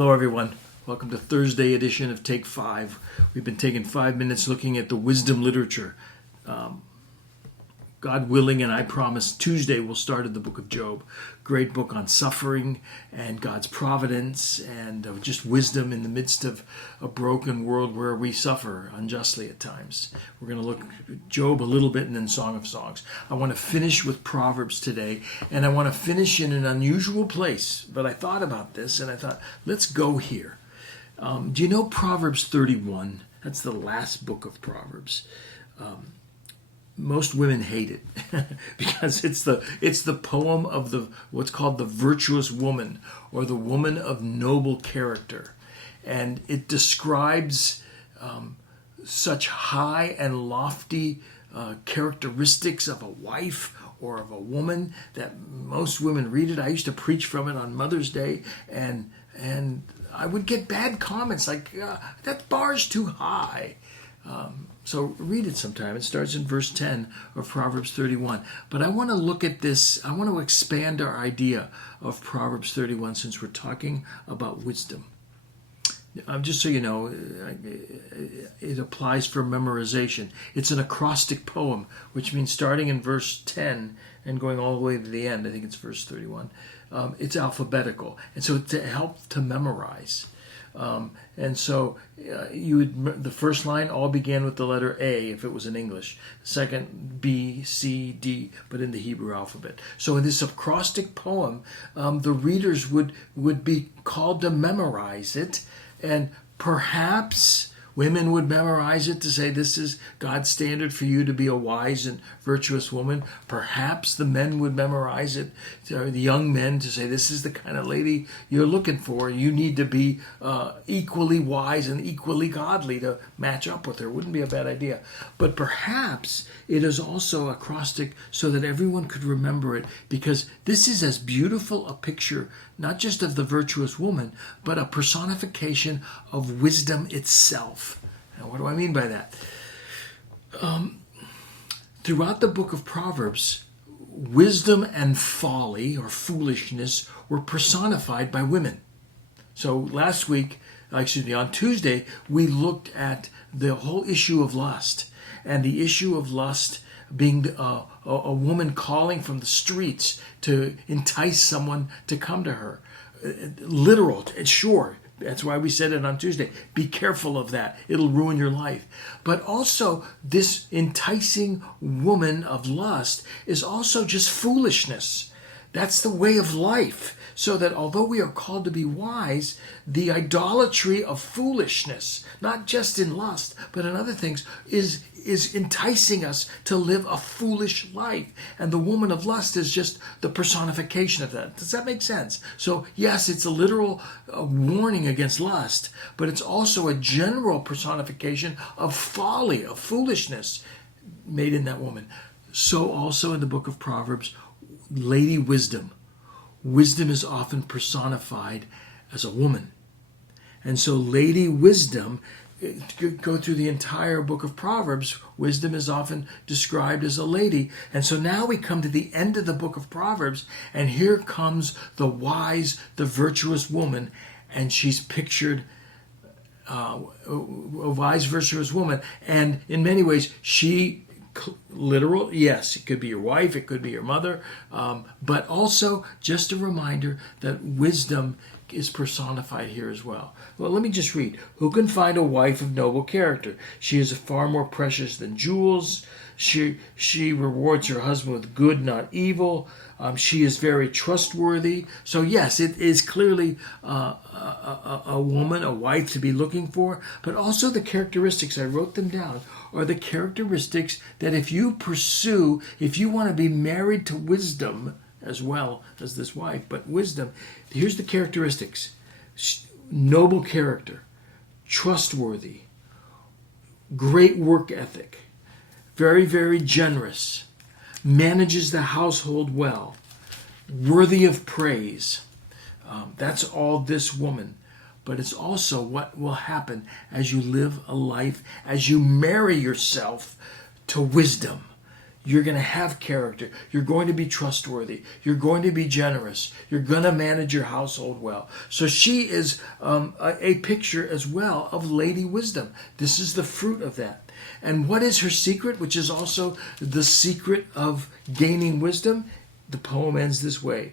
Hello, everyone. Welcome to Thursday edition of Take 5. We've been taking 5 minutes looking at the wisdom literature. God willing, and I promise, Tuesday we'll start in the book of Job. Great book on suffering and God's providence and just wisdom in the midst of a broken world where we suffer unjustly at times. We're going to look at Job a little bit and then Song of Songs. I want to finish with Proverbs today, and I want to finish in an unusual place. But I thought about this and I thought, let's go here. Do you know Proverbs 31? That's the last book of Proverbs. Most women hate it because it's the poem of the what's called the virtuous woman, or the woman of noble character, and it describes such high and lofty characteristics of a wife or of a woman that most women read it. I used to preach from it on Mother's Day, and I would get bad comments like, that bar's too high. So read it sometime. It starts in verse 10 of Proverbs 31. But I want to look at this. I want to expand our idea of Proverbs 31 since we're talking about wisdom. Just so you know, it applies for memorization. It's an acrostic poem, which means starting in verse 10 and going all the way to the end. I think it's verse 31. It's alphabetical. And so to help to memorize. And so the first line all began with the letter A if it was in English. Second, B, C, D, but in the Hebrew alphabet. So in this acrostic poem, the readers would be called to memorize it, and perhaps women would memorize it to say this is God's standard for you to be a wise and virtuous woman. Perhaps the men would memorize it, or the young men, to say this is the kind of lady you're looking for. You need to be equally wise and equally godly to match up with her. Wouldn't be a bad idea. But perhaps it is also acrostic so that everyone could remember it, because this is as beautiful a picture, not just of the virtuous woman, but a personification of wisdom itself. Now, what do I mean by that? Throughout the book of Proverbs, wisdom and folly or foolishness were personified by women. So on Tuesday, we looked at the whole issue of lust, and the issue of lust being a woman calling from the streets to entice someone to come to her. Literal, sure. That's why we said it on Tuesday. Be careful of that. It'll ruin your life. But also, this enticing woman of lust is also just foolishness. That's the way of life. So that although we are called to be wise, the idolatry of foolishness, not just in lust, but in other things, is enticing us to live a foolish life. And the woman of lust is just the personification of that. Does that make sense? So yes, it's a literal warning against lust, but it's also a general personification of folly, of foolishness made in that woman. So also in the book of Proverbs, Lady Wisdom. Wisdom is often personified as a woman. And so Lady Wisdom, go through the entire book of Proverbs, wisdom is often described as a lady. And so now we come to the end of the book of Proverbs, and here comes the wise, the virtuous woman, and she's pictured a wise, virtuous woman. And in many ways, she literal, yes, it could be your wife, it could be your mother, but also just a reminder that wisdom is personified here as well. Well, let me just read. Who can find a wife of noble character? She is far more precious than jewels. She rewards her husband with good, not evil. She is very trustworthy. So yes, it is clearly a woman, a wife to be looking for, but also the characteristics, I wrote them down, are the characteristics that if you want to be married to wisdom as well as this wife, but wisdom, here's the characteristics. Noble character, trustworthy, great work ethic, very, very generous, manages the household well, worthy of praise. That's all this woman. But it's also what will happen as you live a life, as you marry yourself to wisdom. You're going to have character. You're going to be trustworthy. You're going to be generous. You're going to manage your household well. So she is a picture as well of Lady Wisdom. This is the fruit of that. And what is her secret, which is also the secret of gaining wisdom? The poem ends this way.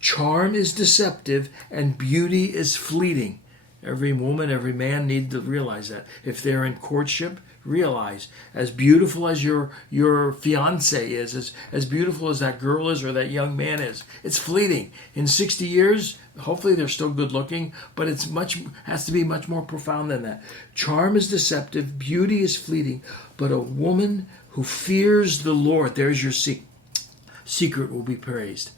Charm is deceptive and beauty is fleeting. Every woman, every man need to realize that. If they're in courtship, realize as beautiful as your fiance is, as beautiful as that girl is or that young man is, it's fleeting. In 60 years, hopefully they're still good looking, but has to be much more profound than that. Charm is deceptive, beauty is fleeting, but a woman who fears the Lord, there's your secret, will be praised.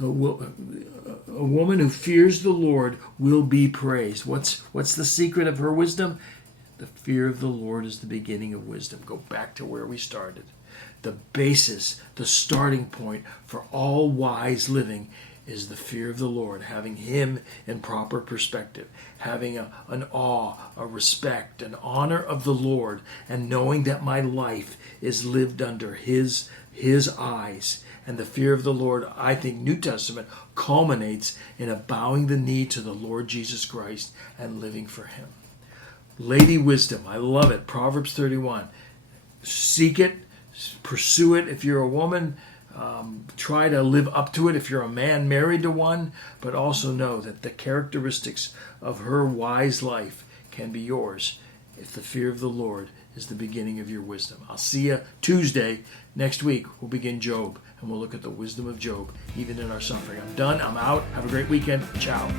A woman who fears the Lord will be praised. What's the secret of her wisdom? The fear of the Lord is the beginning of wisdom. Go back to where we started. The basis, the starting point for all wise living is the fear of the Lord, having Him in proper perspective, having an awe, a respect, an honor of the Lord, and knowing that my life is lived under His eyes. And the fear of the Lord, I think New Testament culminates in a bowing the knee to the Lord Jesus Christ and living for Him. Lady Wisdom, I love it. Proverbs 31. Seek it, pursue it if you're a woman. Try to live up to it if you're a man married to one, but also know that the characteristics of her wise life can be yours if the fear of the Lord is the beginning of your wisdom. I'll see you Tuesday. Next week, we'll begin Job, and we'll look at the wisdom of Job, even in our suffering. I'm done. I'm out. Have a great weekend. Ciao.